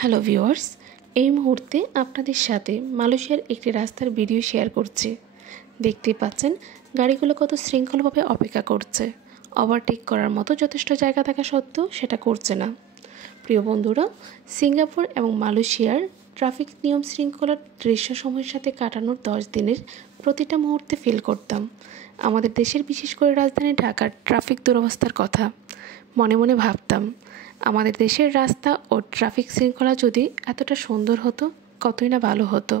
Hello viewers, এই মুহূর্তে আপনাদের সাথে মালয়েশিয়ার একটি রাস্তার ভিডিও শেয়ার করছি। দেখতেই পাচ্ছেন গাড়িগুলো কত শৃঙ্খলভাবে অপেক্ষা করছে। ওভারটেক করার মতো যথেষ্ট জায়গা থাকা সত্ত্বেও সেটা করছে না। প্রিয় বন্ধুরা, সিঙ্গাপুর এবং মালয়েশিয়ার ট্রাফিক নিয়ম শৃঙ্খলার দৃশ্যসমূহের সাথে কাটানোর 10 দিনের প্রতিটা মুহূর্তে ফিল করতাম আমাদের দেশের, বিশেষ করে রাজধানী ঢাকার ট্রাফিক দুরবস্থার কথা। মনে মনে ভাবতাম, আমাদের দেশের রাস্তা ও ট্রাফিক শৃঙ্খলা যদি এতটা সুন্দর হতো কতই না ভালো হতো।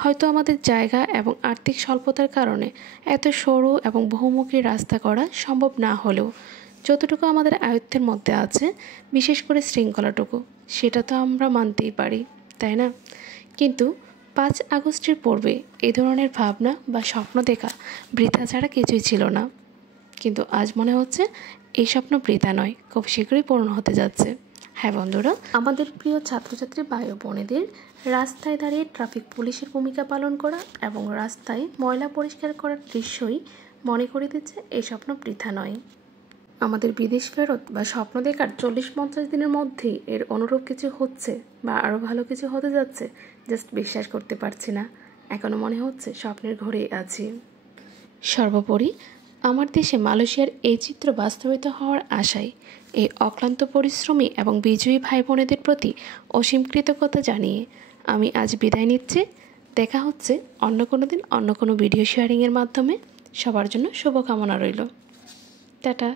হয়তো আমাদের জায়গা এবং আর্থিক স্বল্পতার কারণে এত সরু এবং বহুমুখী রাস্তা করা সম্ভব না হলেও যতটুকু আমাদের আয়ত্তের মধ্যে আছে, বিশেষ করে শৃঙ্খলাটুকু, সেটা তো আমরা মানতেই পারি, তাই না? কিন্তু 5 আগস্টের পূর্বে এ ধরনের ভাবনা বা স্বপ্ন দেখা বৃথা ছাড়া কিছুই ছিল না। কিন্তু আজ মনে হচ্ছে এই স্বপ্ন বৃথা নয়, খুব শীঘ্রই পূরণ হতে যাচ্ছে। হ্যাঁ বন্ধুরা, আমাদের প্রিয় ছাত্রছাত্রী ভাই ও বোনেদের রাস্তায় দাঁড়িয়ে ট্রাফিক পুলিশের ভূমিকা পালন করা এবং রাস্তায় ময়লা পরিষ্কার করার দৃশ্যই মনে করে দিচ্ছে এই স্বপ্ন বৃথা নয়। আমাদের বিদেশ ফেরত বা স্বপ্ন দেখার 40-50 দিনের মধ্যেই এর অনুরূপ কিছু হচ্ছে বা আরও ভালো কিছু হতে যাচ্ছে, জাস্ট বিশ্বাস করতে পারছি না। এখনও মনে হচ্ছে স্বপ্নের ঘরেই আছি। সর্বোপরি আমার দেশে মালয়েশিয়ার এই চিত্র বাস্তবিত হওয়ার আশায় এই অক্লান্ত পরিশ্রমী এবং বিজয়ী ভাই বোনেদের প্রতি অসীম কৃতজ্ঞতা জানিয়ে আমি আজ বিদায় নিচ্ছি। দেখা হচ্ছে অন্য কোনো দিন অন্য কোনো ভিডিও শেয়ারিংয়ের মাধ্যমে। সবার জন্য শুভকামনা রইল। টাটা।